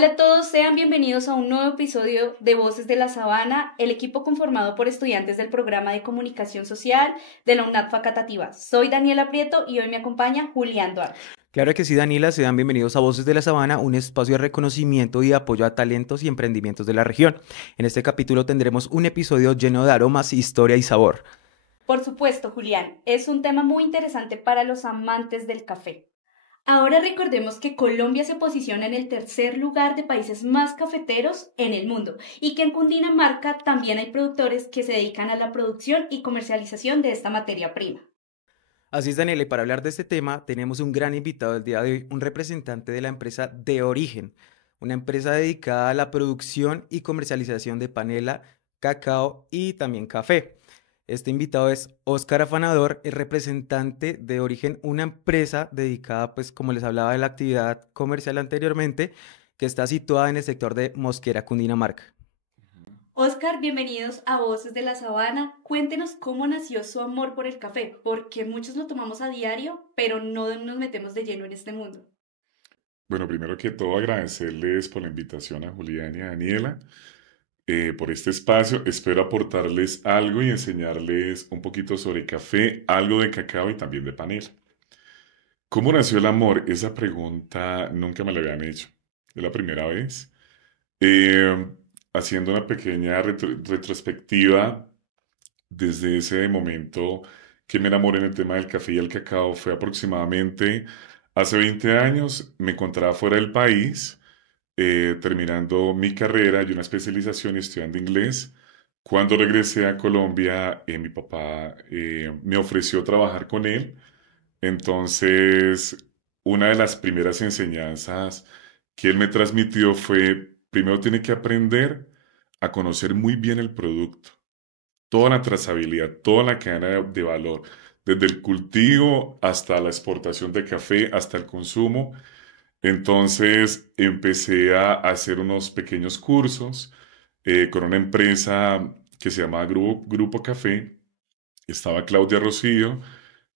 Hola a todos, sean bienvenidos a un nuevo episodio de Voces de la Sabana, el equipo conformado por estudiantes del programa de comunicación social de la UNAD Facatativá. Soy Daniela Prieto y hoy me acompaña Julián Duarte. Claro que sí, Daniela, sean bienvenidos a Voces de la Sabana, un espacio de reconocimiento y de apoyo a talentos y emprendimientos de la región. En este capítulo tendremos un episodio lleno de aromas, historia y sabor. Por supuesto, Julián, es un tema muy interesante para los amantes del café. Ahora recordemos que Colombia se posiciona en el tercer lugar de países más cafeteros en el mundo y que en Cundinamarca también hay productores que se dedican a la producción y comercialización de esta materia prima. Así es, Daniela, y para hablar de este tema tenemos un gran invitado el día de hoy, un representante de la empresa De Origen, una empresa dedicada a la producción y comercialización de panela, cacao y también café. Este invitado es Óscar Afanador, el representante de Origen, una empresa dedicada, pues como les hablaba de la actividad comercial anteriormente, que está situada en el sector de Mosquera, Cundinamarca. Oscar, bienvenidos a Voces de la Sabana. Cuéntenos cómo nació su amor por el café, porque muchos lo tomamos a diario, pero no nos metemos de lleno en este mundo. Bueno, primero que todo agradecerles por la invitación a Julián y a Daniela, por este espacio. Espero aportarles algo y enseñarles un poquito sobre café, algo de cacao y también de panela. ¿Cómo nació el amor? Esa pregunta nunca me la habían hecho. Es la primera vez. Eh, Haciendo una pequeña retrospectiva desde ese momento que me enamoré en el tema del café y el cacao fue aproximadamente hace 20 años. Me encontraba fuera del país, terminando mi carrera y una especialización y estudiando inglés. Cuando regresé a Colombia, mi papá me ofreció trabajar con él. Entonces, una de las primeras enseñanzas que él me transmitió fue, primero tiene que aprender a conocer muy bien el producto, toda la trazabilidad, toda la cadena de valor, desde el cultivo hasta la exportación de café, hasta el consumo. Entonces empecé a hacer unos pequeños cursos con una empresa que se llamaba Grupo Café. Estaba Claudia Rocío,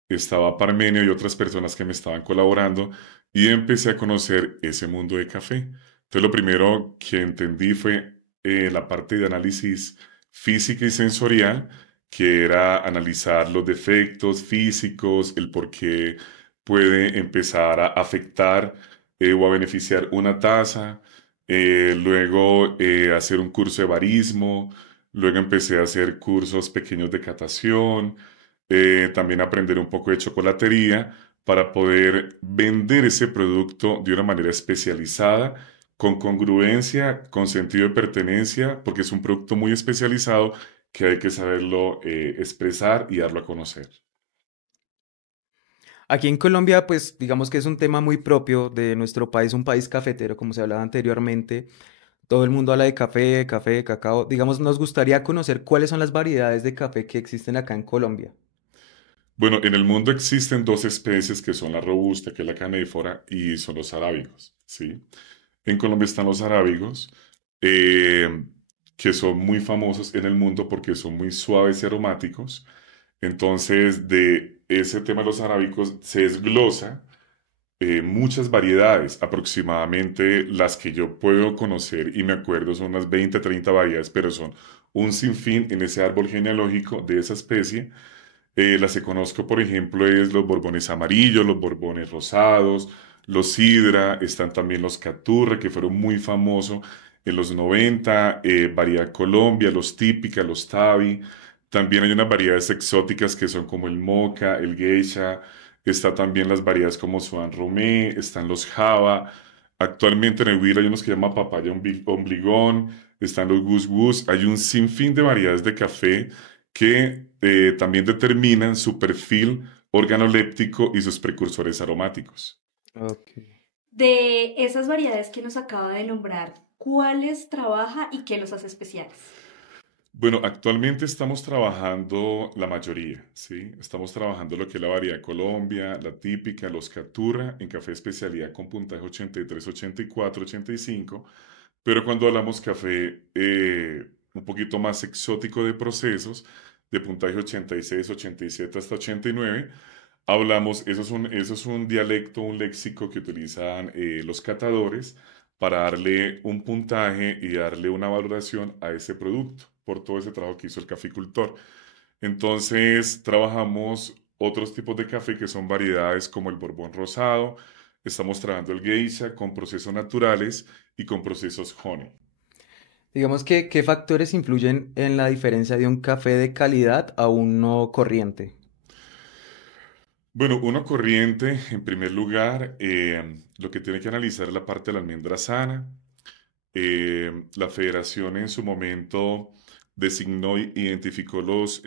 estaba Parmenio y otras personas que me estaban colaborando y empecé a conocer ese mundo de café. Entonces lo primero que entendí fue la parte de análisis física y sensorial, que era analizar los defectos físicos, el por qué puede empezar a afectar o a beneficiar una taza. Luego hacer un curso de barismo. Luego empecé a hacer cursos pequeños de catación, también aprender un poco de chocolatería para poder vender ese producto de una manera especializada, con congruencia, con sentido de pertenencia, porque es un producto muy especializado que hay que saberlo expresar y darlo a conocer. Aquí en Colombia, pues digamos que es un tema muy propio de nuestro país, un país cafetero, como se hablaba anteriormente. Todo el mundo habla de café, café, cacao. Digamos, nos gustaría conocer cuáles son las variedades de café que existen acá en Colombia. Bueno, en el mundo existen dos especies que son la robusta, que es la canéfora, y son los arábigos, ¿sí? En Colombia están los arábigos, eh, que son muy famosos en el mundo porque son muy suaves y aromáticos. Entonces, de ese tema de los arábicos se desglosa muchas variedades, aproximadamente las que yo puedo conocer y me acuerdo son unas 20, 30 variedades, pero son un sinfín en ese árbol genealógico de esa especie. Las que conozco, por ejemplo, es los borbones amarillos, los borbones rosados, los sidra, están también los caturra, que fueron muy famosos en los 90, variedad Colombia, los típica, los tabi. También hay unas variedades exóticas que son como el moca, el geisha. Está también las variedades como Swan Romé, están los java. Actualmente en el Huila hay unos que llama papaya ombligón, están los gus gus. Hay un sinfín de variedades de café que también determinan su perfil organoléptico y sus precursores aromáticos. Ok. De esas variedades que nos acaba de nombrar, ¿cuáles trabaja y qué los hace especiales? Bueno, actualmente estamos trabajando la mayoría, ¿sí? Estamos trabajando lo que es la variedad Colombia, la típica, los Caturra, en café especialidad con puntaje 83, 84, 85. Pero cuando hablamos café un poquito más exótico de procesos, de puntaje 86, 87 hasta 89, hablamos, eso es un dialecto, un léxico que utilizan los catadores para darle un puntaje y darle una valoración a ese producto por todo ese trabajo que hizo el caficultor. Entonces, trabajamos otros tipos de café que son variedades como el Borbón Rosado. Estamos trabajando el Geisha con procesos naturales y con procesos honey. Digamos que, ¿qué factores influyen en la diferencia de un café de calidad a uno corriente? Bueno, uno corriente, en primer lugar, lo que tiene que analizar es la parte de la almendra sana. La federación en su momento designó e identificó los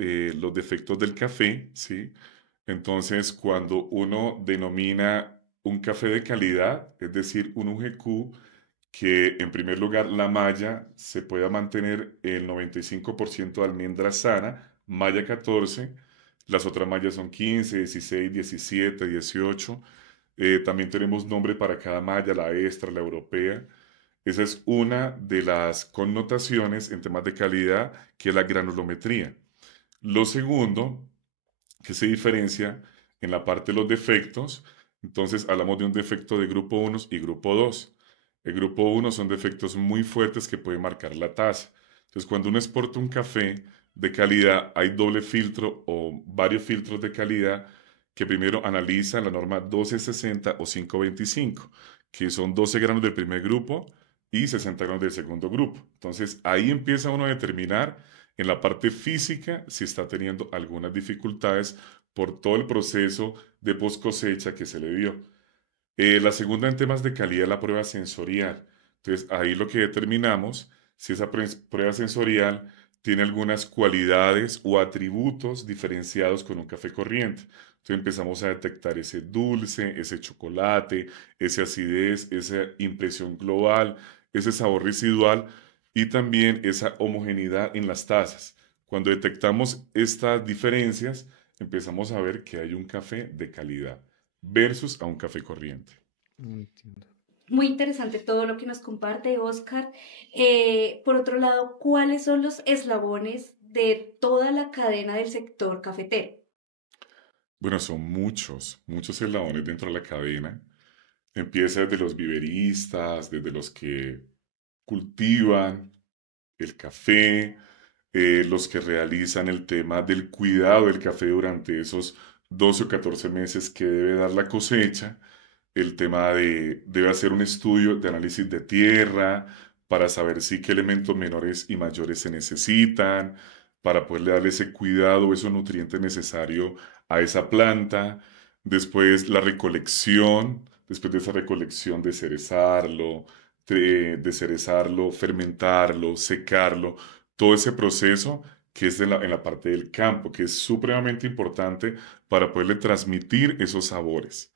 defectos del café, ¿sí? Entonces, cuando uno denomina un café de calidad, es decir, un UGQ, que en primer lugar la malla se pueda mantener el 95% de almendra sana, malla 14, las otras mallas son 15, 16, 17, 18. También tenemos nombre para cada malla, la extra, la europea. Esa es una de las connotaciones en temas de calidad, que es la granulometría. Lo segundo, que se diferencia en la parte de los defectos, entonces hablamos de un defecto de grupo 1 y grupo 2. El grupo 1 son defectos muy fuertes que pueden marcar la taza. Entonces, cuando uno exporta un café de calidad, hay doble filtro o varios filtros de calidad que primero analizan la norma 1260 o 525, que son 12 granos del primer grupo y 60 granos del segundo grupo. Entonces, ahí empieza uno a determinar en la parte física si está teniendo algunas dificultades por todo el proceso de post cosecha que se le dio. La segunda en temas de calidad es la prueba sensorial. Entonces, ahí lo que determinamos, si esa prueba sensorial tiene algunas cualidades o atributos diferenciados con un café corriente. Entonces empezamos a detectar ese dulce, ese chocolate, esa acidez, esa impresión global, ese sabor residual y también esa homogeneidad en las tazas. Cuando detectamos estas diferencias, empezamos a ver que hay un café de calidad versus a un café corriente. Entiendo. Muy interesante todo lo que nos comparte Oscar. Por otro lado, ¿cuáles son los eslabones de toda la cadena del sector cafetero? Bueno, son muchos eslabones dentro de la cadena. Empieza desde los viveristas, desde los que cultivan el café, los que realizan el tema del cuidado del café durante esos 12 o 14 meses que debe dar la cosecha, el tema de, debe hacer un estudio de análisis de tierra para saber si qué elementos menores y mayores se necesitan, para poderle darle ese cuidado, esos nutrientes necesarios a esa planta. Después la recolección, después de esa recolección de cerezarlo, fermentarlo, secarlo, todo ese proceso que es en la parte del campo, que es supremamente importante para poderle transmitir esos sabores.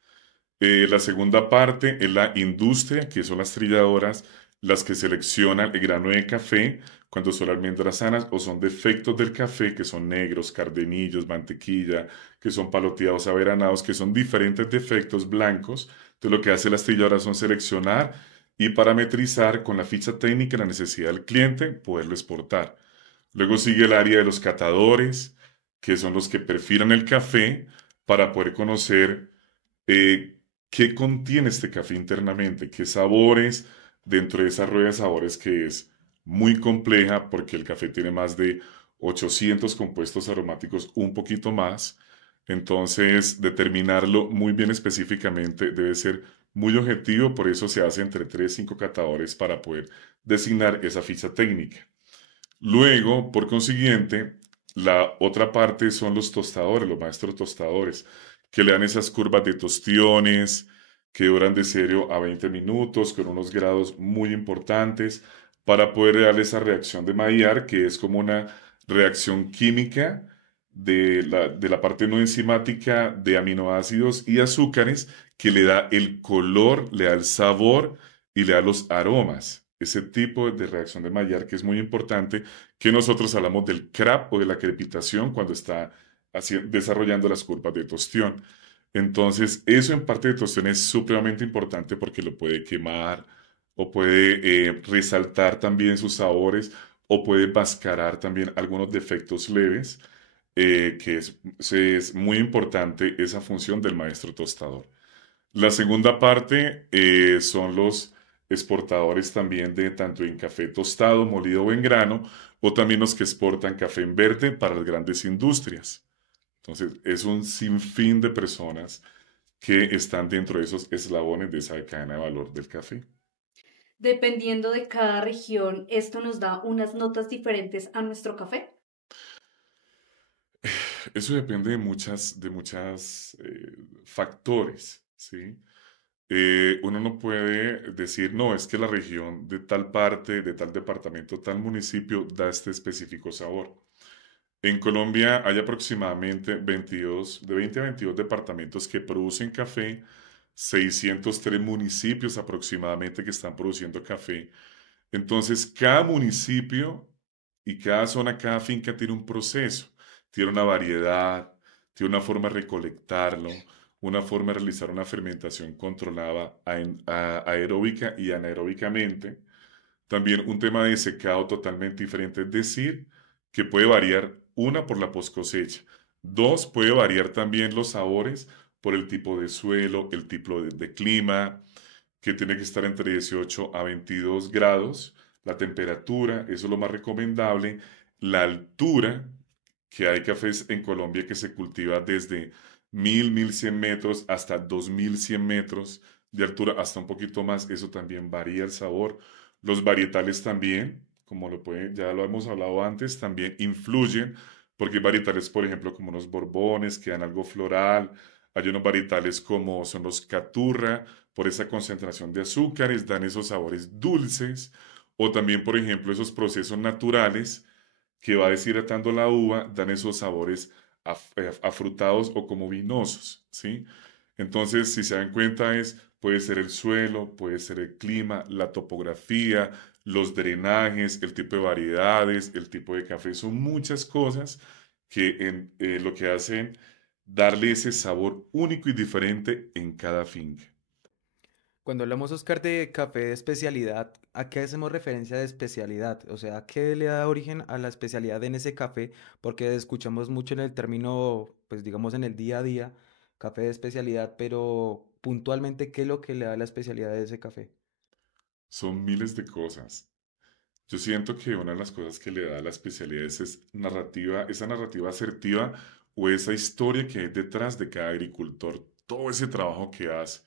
La segunda parte es la industria, que son las trilladoras, las que seleccionan el grano de café cuando son almendras sanas o son defectos del café, que son negros, cardenillos, mantequilla, que son paloteados, averanados, que son diferentes defectos blancos. Entonces lo que hace las trilladoras son seleccionar y parametrizar con la ficha técnica la necesidad del cliente, poderlo exportar. Luego sigue el área de los catadores, que son los que perfilan el café para poder conocer eh, qué contiene este café internamente, qué sabores dentro de esa rueda de sabores que es muy compleja porque el café tiene más de 800 compuestos aromáticos, un poquito más. Entonces, determinarlo muy bien específicamente debe ser muy objetivo, por eso se hace entre 3 y 5 catadores para poder designar esa ficha técnica. Luego, por consiguiente, la otra parte son los tostadores, los maestros tostadores, que le dan esas curvas de tostiones que duran de 0 a 20 minutos con unos grados muy importantes para poder darle esa reacción de Maillard, que es como una reacción química de la parte no enzimática de aminoácidos y azúcares que le da el color, le da el sabor y le da los aromas. Ese tipo de reacción de Maillard que es muy importante, que nosotros hablamos del CRAP o de la crepitación cuando está desarrollando las curvas de tostión. Entonces, eso en parte de tostión es supremamente importante porque lo puede quemar o puede resaltar también sus sabores o puede mascarar también algunos defectos leves, es muy importante esa función del maestro tostador. La segunda parte son los exportadores también de tanto en café tostado, molido o en grano, o también los que exportan café en verde para las grandes industrias. Entonces, es un sinfín de personas que están dentro de esos eslabones de esa cadena de valor del café. Dependiendo de cada región, esto nos da unas notas diferentes a nuestro café. Eso depende de muchas factores, ¿sí? Uno no puede decir, no, es que la región de tal parte, de tal departamento, tal municipio da este específico sabor. En Colombia hay aproximadamente 22, de 20 a 22 departamentos que producen café, 603 municipios aproximadamente que están produciendo café. Entonces, cada municipio y cada zona, cada finca tiene un proceso, tiene una variedad, tiene una forma de recolectarlo, una forma de realizar una fermentación controlada aeróbica y anaeróbicamente. También un tema de secado totalmente diferente, es decir, que puede variar una por la post cosecha. Dos, puede variar también los sabores por el tipo de suelo, el tipo de clima, que tiene que estar entre 18 a 22 grados, la temperatura, eso es lo más recomendable, la altura, que hay cafés en Colombia que se cultiva desde 1100 metros hasta 2100 metros de altura, hasta un poquito más, eso también varía el sabor. Los varietales también, como ya lo hemos hablado antes, también influyen, porque hay varietales, por ejemplo, como los borbones, que dan algo floral, hay unos varietales como son los caturra, por esa concentración de azúcares, dan esos sabores dulces, o también, por ejemplo, esos procesos naturales que va deshidratando la uva, dan esos sabores afrutados o como vinosos, ¿sí? Entonces, si se dan cuenta, puede ser el suelo, puede ser el clima, la topografía, los drenajes, el tipo de variedades, el tipo de café, son muchas cosas que lo que hacen darle ese sabor único y diferente en cada finca. Cuando hablamos, Oscar, de café de especialidad, ¿a qué hacemos referencia de especialidad? O sea, ¿qué le da origen a la especialidad en ese café? Porque escuchamos mucho en el término, pues digamos en el día a día, café de especialidad, pero puntualmente, ¿qué es lo que le da la especialidad de ese café? Son miles de cosas. Yo siento que una de las cosas que le da la especialidad es narrativa, esa narrativa asertiva o esa historia que hay detrás de cada agricultor, todo ese trabajo que hace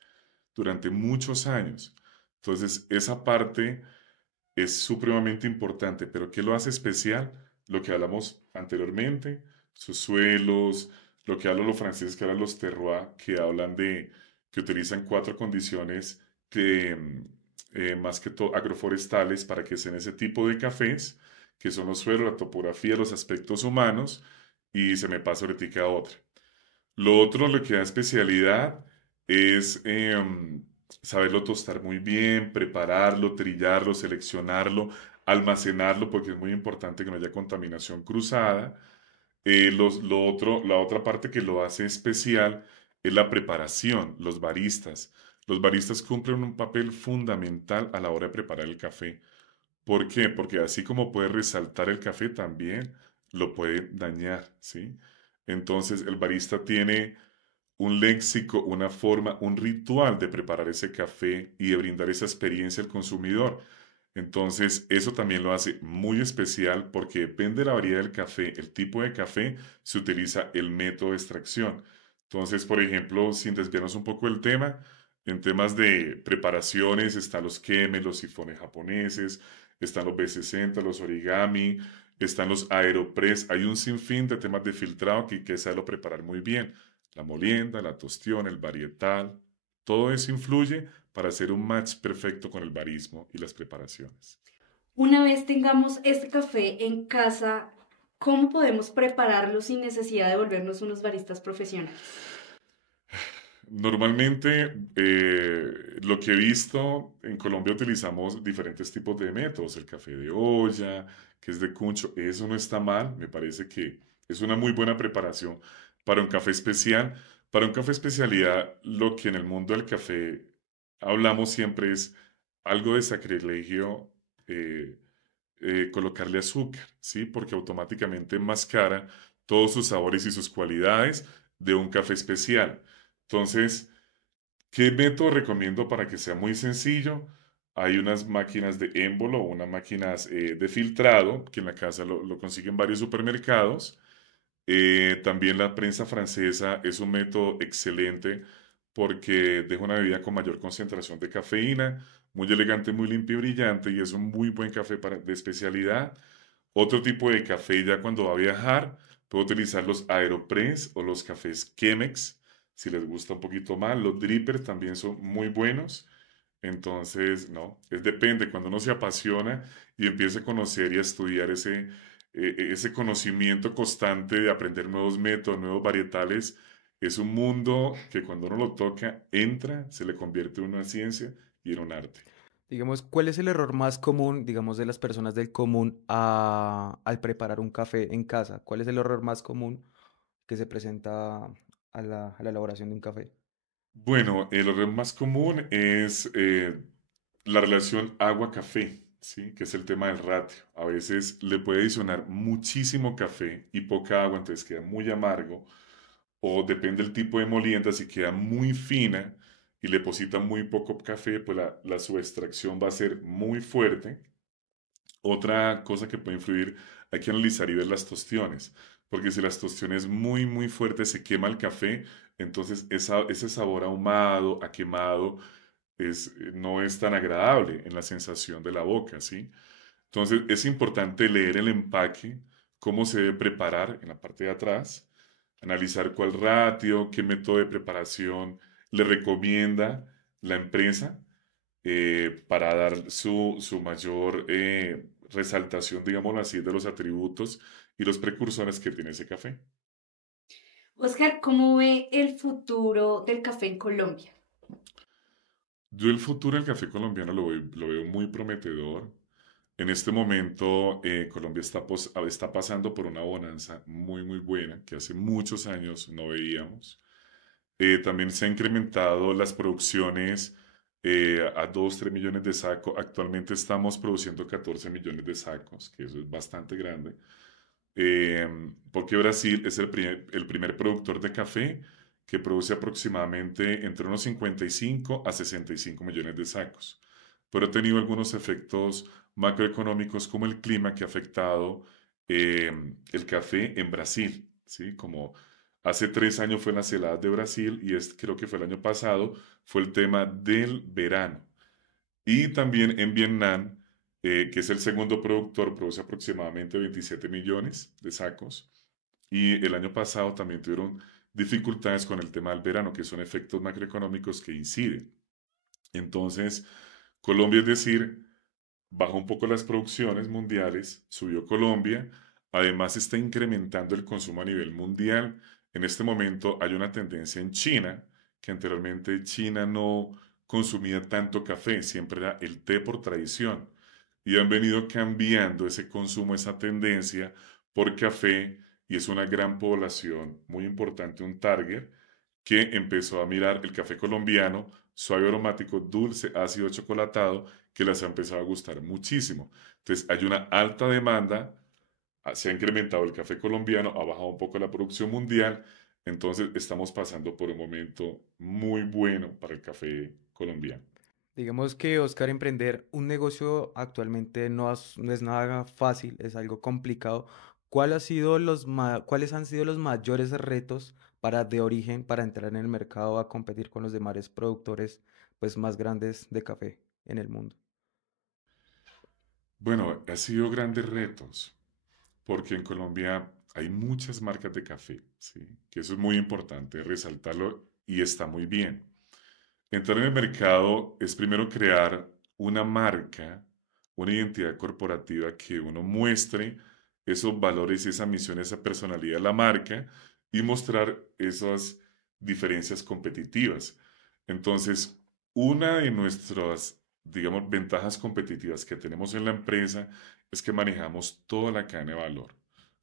durante muchos años. Entonces, esa parte es supremamente importante, pero ¿qué lo hace especial? Lo que hablamos anteriormente, sus suelos, lo que hablan los franceses, que hablan los terroirs, que hablan que utilizan cuatro condiciones que, más que todo agroforestales para que sean ese tipo de cafés, que son los suelos, la topografía, los aspectos humanos, y se me pasa ahorita otra. Lo otro, lo que da especialidad es saberlo tostar muy bien, prepararlo, trillarlo, seleccionarlo, almacenarlo, porque es muy importante que no haya contaminación cruzada. La otra parte que lo hace especial es la preparación, los baristas. Los baristas cumplen un papel fundamental a la hora de preparar el café. ¿Por qué? Porque así como puede resaltar el café, también lo puede dañar, ¿sí? Entonces el barista tiene un léxico, una forma, un ritual de preparar ese café y de brindar esa experiencia al consumidor. Entonces, eso también lo hace muy especial porque depende de la variedad del café, el tipo de café, se utiliza el método de extracción. Entonces, por ejemplo, sin desviarnos un poco del tema, en temas de preparaciones están los quemes, los sifones japoneses, están los B60, los origami, están los aeropress. Hay un sinfín de temas de filtrado que hay que saberlo preparar muy bien. La molienda, la tostión, el varietal, todo eso influye para hacer un match perfecto con el barismo y las preparaciones. Una vez tengamos este café en casa, ¿cómo podemos prepararlo sin necesidad de volvernos unos baristas profesionales? Normalmente, lo que he visto, en Colombia utilizamos diferentes tipos de métodos, el café de olla, que es de cuncho, eso no está mal, me parece que es una muy buena preparación para un café especial. Para un café especialidad, lo que en el mundo del café hablamos siempre es algo de sacrilegio, eh, colocarle azúcar, ¿sí? Porque automáticamente enmascara todos sus sabores y sus cualidades de un café especial. Entonces, ¿qué método recomiendo para que sea muy sencillo? hay unas máquinas de émbolo, unas máquinas de filtrado, que en la casa lo consiguen varios supermercados. También la prensa francesa es un método excelente porque deja una bebida con mayor concentración de cafeína, muy elegante, muy limpio y brillante, y es un muy buen café de especialidad. Otro tipo de café ya cuando va a viajar, puede utilizar los Aeropress o los cafés Chemex, si les gusta un poquito más. Los drippers también son muy buenos. Entonces, no, depende. Cuando uno se apasiona y empieza a conocer y a estudiar ese conocimiento constante de aprender nuevos métodos, nuevos varietales, es un mundo que cuando uno lo toca, entra, se le convierte en una ciencia y en un arte. Digamos, ¿cuál es el error más común, digamos, de las personas del común al preparar un café en casa? ¿Cuál es el error más común que se presenta a la elaboración de un café? Bueno, el error más común es la relación agua-café, ¿sí? Que es el tema del ratio. A veces le puede adicionar muchísimo café y poca agua, entonces queda muy amargo. O depende del tipo de molienda, si queda muy fina y le deposita muy poco café, pues la subextracción va a ser muy fuerte. Otra cosa que puede influir, hay que analizar y ver las tostiones, porque si las tostiones muy, muy fuertes se quema el café, entonces ese sabor ahumado, a quemado, no es tan agradable en la sensación de la boca, ¿sí? Entonces es importante leer el empaque, cómo se debe preparar en la parte de atrás, analizar cuál ratio, qué método de preparación le recomienda la empresa para dar su mayor resaltación, digámoslo así, de los atributos y los precursores que tiene ese café. Oscar, ¿cómo ve el futuro del café en Colombia? Yo el futuro del café colombiano lo veo muy prometedor. En este momento Colombia está pasando por una bonanza muy, muy buena que hace muchos años no veíamos. También se han incrementado las producciones a 2 3 millones de sacos. Actualmente estamos produciendo 14 millones de sacos, que eso es bastante grande. Eh, Porque Brasil es el primer productor de café que produce aproximadamente entre unos 55 a 65 millones de sacos. Pero ha tenido algunos efectos macroeconómicos como el clima que ha afectado el café en Brasil, ¿sí? Como hace 3 años fue en las heladas de Brasil y creo que fue el año pasado, fue el tema del verano. Y también en Vietnam, que es el segundo productor, produce aproximadamente 27 millones de sacos. Y el año pasado también tuvieron dificultades con el tema del verano, que son efectos macroeconómicos que inciden. Entonces, Colombia, es decir, bajó un poco las producciones mundiales, subió Colombia, además está incrementando el consumo a nivel mundial. En este momento hay una tendencia en China, que anteriormente China no consumía tanto café, siempre era el té por tradición, y han venido cambiando ese consumo, esa tendencia por café, y es una gran población, muy importante, un target, que empezó a mirar el café colombiano, suave aromático, dulce, ácido, chocolatado, que les ha empezado a gustar muchísimo. Entonces hay una alta demanda, se ha incrementado el café colombiano, ha bajado un poco la producción mundial, entonces estamos pasando por un momento muy bueno para el café colombiano. Digamos que, Oscar, emprender un negocio actualmente no es nada fácil, es algo complicado. ¿Cuáles han sido los mayores retos para De Origen para entrar en el mercado a competir con los demás productores pues, más grandes de café en el mundo? Bueno, ha sido grandes retos, porque en Colombia hay muchas marcas de café, ¿sí? Que eso es muy importante resaltarlo y está muy bien. Entrar en el mercado es primero crear una marca, una identidad corporativa que uno muestre esos valores, esa misión, esa personalidad de la marca y mostrar esas diferencias competitivas. Entonces, una de nuestras, digamos, ventajas competitivas que tenemos en la empresa es que manejamos toda la cadena de valor.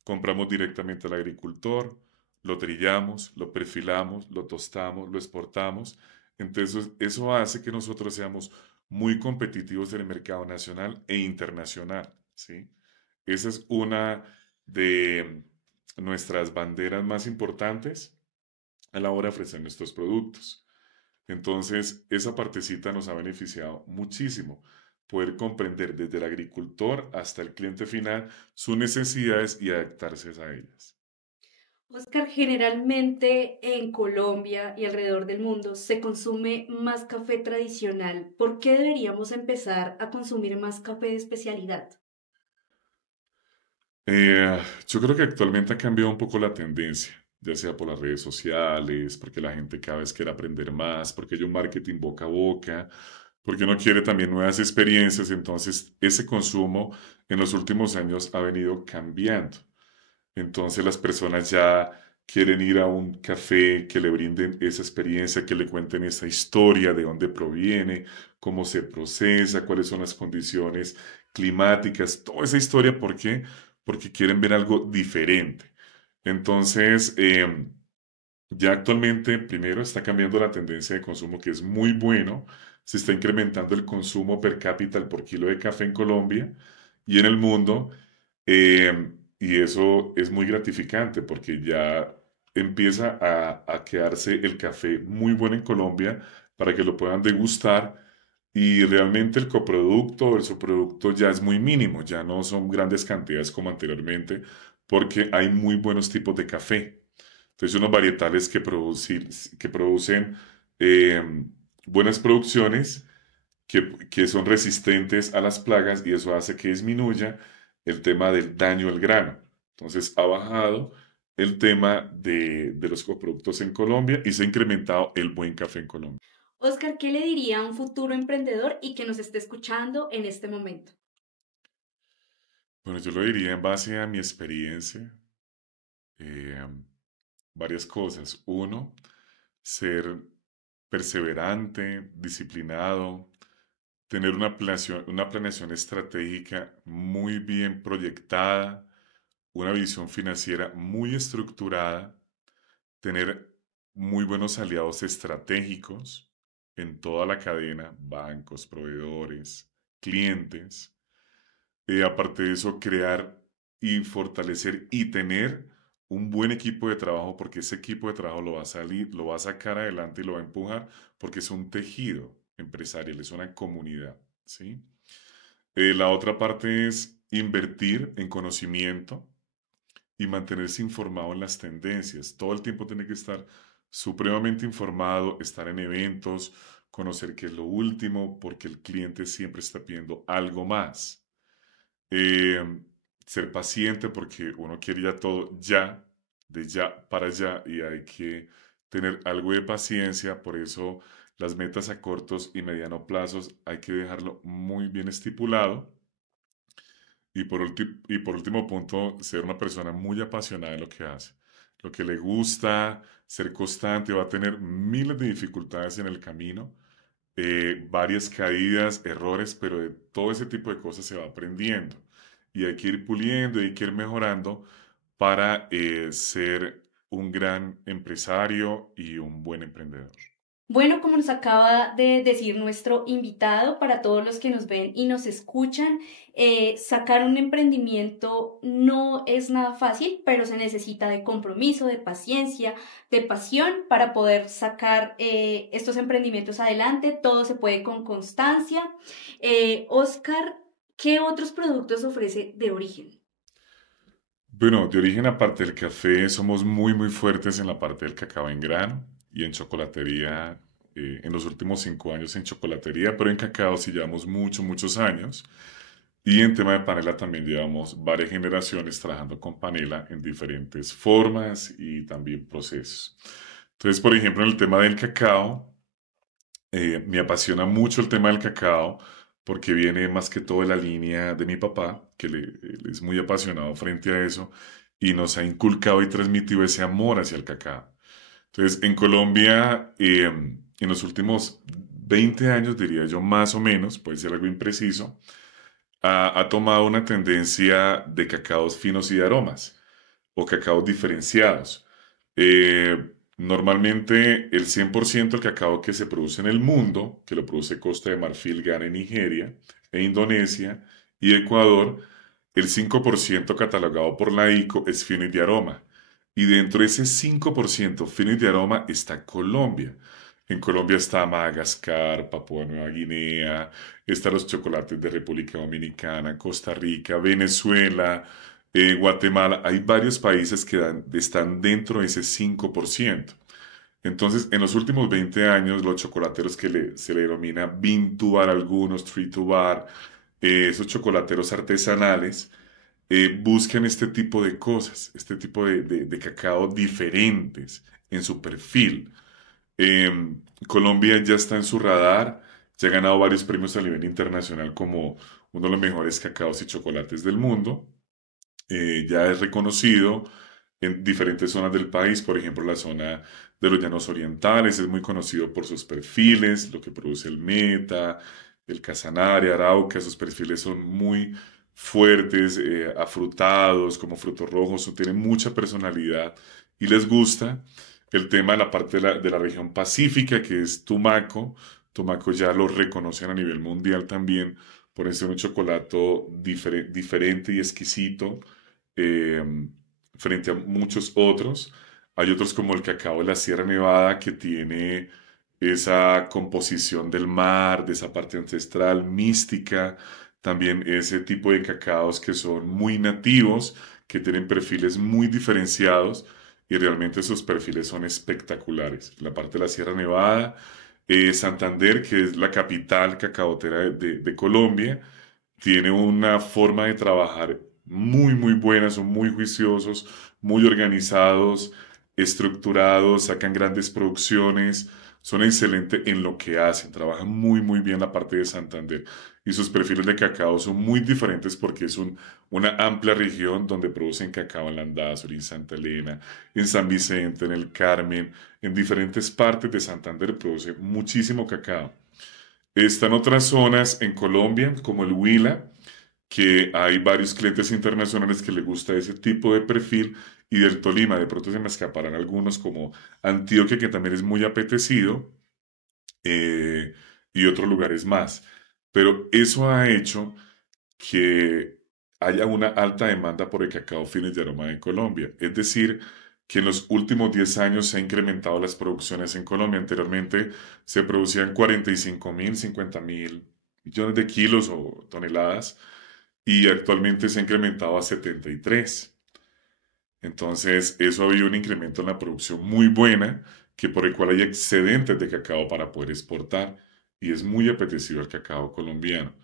Compramos directamente al agricultor, lo trillamos, lo perfilamos, lo tostamos, lo exportamos. Entonces, eso hace que nosotros seamos muy competitivos en el mercado nacional e internacional, ¿sí? Esa es una de nuestras banderas más importantes a la hora de ofrecer nuestros productos. Entonces, esa partecita nos ha beneficiado muchísimo. poder comprender desde el agricultor hasta el cliente final sus necesidades y adaptarse a ellas. Oscar, generalmente en Colombia y alrededor del mundo se consume más café tradicional. ¿Por qué deberíamos empezar a consumir más café de especialidad? Yo creo que actualmente ha cambiado un poco la tendencia, ya sea por las redes sociales, porque la gente cada vez quiere aprender más, porque hay un marketing boca a boca, porque uno quiere también nuevas experiencias, entonces ese consumo en los últimos años ha venido cambiando. Entonces las personas ya quieren ir a un café que le brinden esa experiencia, que le cuenten esa historia, de dónde proviene, cómo se procesa, cuáles son las condiciones climáticas, toda esa historia. ¿Por qué? Porque quieren ver algo diferente. Entonces, ya actualmente, primero, está cambiando la tendencia de consumo, que es muy bueno. Se está incrementando el consumo per cápita por kilo de café en Colombia y en el mundo. Y eso es muy gratificante porque ya empieza a quedarse el café muy bueno en Colombia para que lo puedan degustar. Y realmente el coproducto o el subproducto ya es muy mínimo, ya no son grandes cantidades como anteriormente, porque hay muy buenos tipos de café. Entonces, unos varietales que producen eh, buenas producciones que son resistentes a las plagas y eso hace que disminuya el tema del daño al grano. Entonces, ha bajado el tema de los coproductos en Colombia y se ha incrementado el buen café en Colombia. Oscar, ¿qué le diría a un futuro emprendedor y que nos esté escuchando en este momento? Bueno, yo lo diría en base a mi experiencia, eh, varias cosas. Uno, ser perseverante, disciplinado, tener una planeación estratégica muy bien proyectada, una visión financiera muy estructurada, tener muy buenos aliados estratégicos en toda la cadena, bancos, proveedores, clientes. Aparte de eso, crear y fortalecer y tener un buen equipo de trabajo, porque ese equipo de trabajo lo va a salir, lo va a sacar adelante y lo va a empujar, porque es un tejido empresarial, es una comunidad, ¿sí? La otra parte es invertir en conocimiento y mantenerse informado en las tendencias. Todo el tiempo tiene que estar supremamente informado, estar en eventos, conocer qué es lo último, porque el cliente siempre está pidiendo algo más. Eh, Ser paciente porque uno quiere ya todo ya, de ya para allá, y hay que tener algo de paciencia. Por eso las metas a cortos y mediano plazos hay que dejarlo muy bien estipulado. Y por último punto, ser una persona muy apasionada en lo que hace, lo que le gusta, ser constante. Va a tener miles de dificultades en el camino, varias caídas, errores, pero de todo ese tipo de cosas se va aprendiendo. Y hay que ir puliendo y hay que ir mejorando para ser un gran empresario y un buen emprendedor. Bueno, como nos acaba de decir nuestro invitado, para todos los que nos ven y nos escuchan, sacar un emprendimiento no es nada fácil, pero se necesita de compromiso, de paciencia, de pasión para poder sacar estos emprendimientos adelante. Todo se puede con constancia. Oscar, ¿qué otros productos ofrece de origen? Bueno, de origen aparte del café, somos muy fuertes en la parte del cacao en grano y en chocolatería, en los últimos 5 años en chocolatería, pero en cacao sí llevamos muchos años. Y en tema de panela también llevamos varias generaciones trabajando con panela en diferentes formas y también procesos. Entonces, por ejemplo, en el tema del cacao, me apasiona mucho el tema del cacao porque viene más que todo de la línea de mi papá, que él es muy apasionado frente a eso y nos ha inculcado y transmitido ese amor hacia el cacao. Entonces, en Colombia, en los últimos 20 años, diría yo más o menos, puede ser algo impreciso, ha tomado una tendencia de cacaos finos y de aromas, o cacaos diferenciados. Normalmente el 100% del cacao que se produce en el mundo, que lo produce Costa de Marfil, Ghana y Nigeria, e Indonesia y Ecuador, el 5% catalogado por la ICO es fino y de aroma. Y dentro de ese 5% fino y de aroma está Colombia. En Colombia está Madagascar, Papúa Nueva Guinea, están los chocolates de República Dominicana, Costa Rica, Venezuela, Guatemala. Hay varios países que están dentro de ese 5%. Entonces, en los últimos 20 años, los chocolateros se le denomina bean to bar algunos, tree to bar, esos chocolateros artesanales, buscan este tipo de cosas, este tipo de cacao diferentes en su perfil. Colombia ya está en su radar, ya ha ganado varios premios a nivel internacional como uno de los mejores cacaos y chocolates del mundo. Ya es reconocido en diferentes zonas del país, por ejemplo, la zona de los Llanos Orientales es muy conocido por sus perfiles, lo que produce el Meta, el Casanare, Arauca, esos perfiles son muy fuertes, afrutados, como frutos rojos, tienen mucha personalidad y les gusta. El tema de la parte de la región pacífica, que es Tumaco. Tumaco ya lo reconocen a nivel mundial también por ser un chocolate diferente y exquisito eh, frente a muchos otros. Hay otros como el cacao de la Sierra Nevada que tiene esa composición del mar, de esa parte ancestral, mística. También ese tipo de cacaos que son muy nativos, que tienen perfiles muy diferenciados y realmente esos perfiles son espectaculares. La parte de la Sierra Nevada, Santander, que es la capital cacaotera de Colombia, tiene una forma de trabajar muy buena, son muy juiciosos, muy organizados, estructurados, sacan grandes producciones, son excelentes en lo que hacen, trabajan muy bien la parte de Santander y sus perfiles de cacao son muy diferentes porque es una amplia región donde producen cacao en Landazuri, en Santa Elena, en San Vicente, en el Carmen, en diferentes partes de Santander produce muchísimo cacao. Están otras zonas en Colombia, como el Huila, que hay varios clientes internacionales que les gusta ese tipo de perfil, y del Tolima, de pronto se me escaparán algunos, como Antioquia, que también es muy apetecido, eh, y otros lugares más. Pero eso ha hecho que haya una alta demanda por el cacao fines de aroma en Colombia. Es decir, que en los últimos 10 años se han incrementado las producciones en Colombia. Anteriormente se producían 45.000, 50.000 millones de kilos o toneladas y actualmente se ha incrementado a 73. Entonces, eso ha habido un incremento en la producción muy buena, que por el cual hay excedentes de cacao para poder exportar y es muy apetecido el cacao colombiano.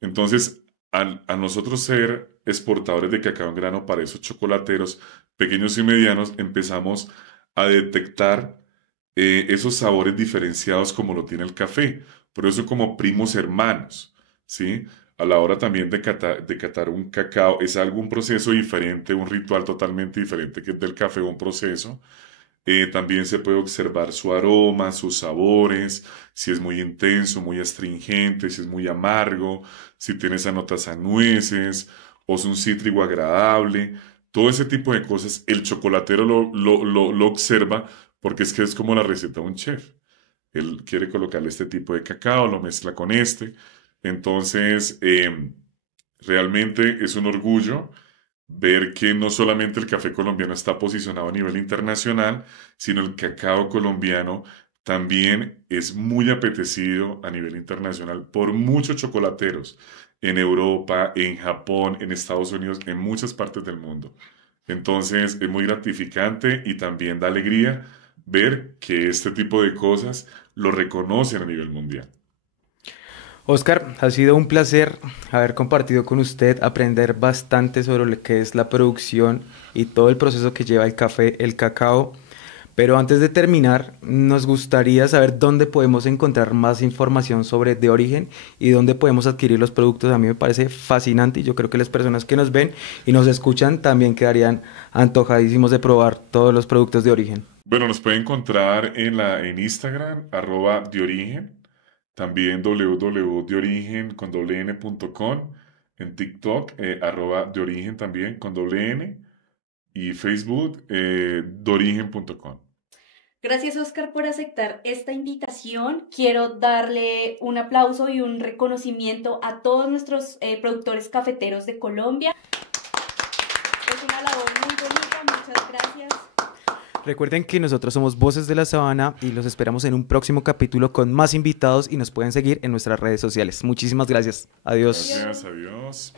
Entonces, a nosotros ser exportadores de cacao en grano para esos chocolateros pequeños y medianos, empezamos a detectar esos sabores diferenciados como lo tiene el café. Por eso como primos hermanos, ¿sí? A la hora también de catar un cacao, es algo, un proceso diferente, un ritual totalmente diferente que el del café, un proceso. También se puede observar su aroma, sus sabores, si es muy intenso, muy astringente, si es muy amargo, si tiene esas notas a nueces o es un cítrico agradable. Todo ese tipo de cosas, el chocolatero lo observa porque es que es como la receta de un chef. Él quiere colocarle este tipo de cacao, lo mezcla con este. Entonces, realmente es un orgullo ver que no solamente el café colombiano está posicionado a nivel internacional, sino el cacao colombiano también es muy apetecido a nivel internacional por muchos chocolateros en Europa, en Japón, en Estados Unidos, en muchas partes del mundo. Entonces es muy gratificante y también da alegría ver que este tipo de cosas lo reconocen a nivel mundial. Oscar, ha sido un placer haber compartido con usted, aprender bastante sobre lo que es la producción y todo el proceso que lleva el café, el cacao. Pero antes de terminar, nos gustaría saber dónde podemos encontrar más información sobre De Origen y dónde podemos adquirir los productos. A mí me parece fascinante y yo creo que las personas que nos ven y nos escuchan también quedarían antojadísimos de probar todos los productos de Origen. Bueno, nos pueden encontrar en Instagram, @deorigen, también www.deorigen con doble n.com, en TikTok, @deorigen también con doble n, y Facebook, dorigen.com. Gracias, Oscar, por aceptar esta invitación. Quiero darle un aplauso y un reconocimiento a todos nuestros productores cafeteros de Colombia. Es una labor muy bonita, muchas gracias. Recuerden que nosotros somos Voces de la Sabana y los esperamos en un próximo capítulo con más invitados y nos pueden seguir en nuestras redes sociales. Muchísimas gracias. Adiós. Gracias, adiós.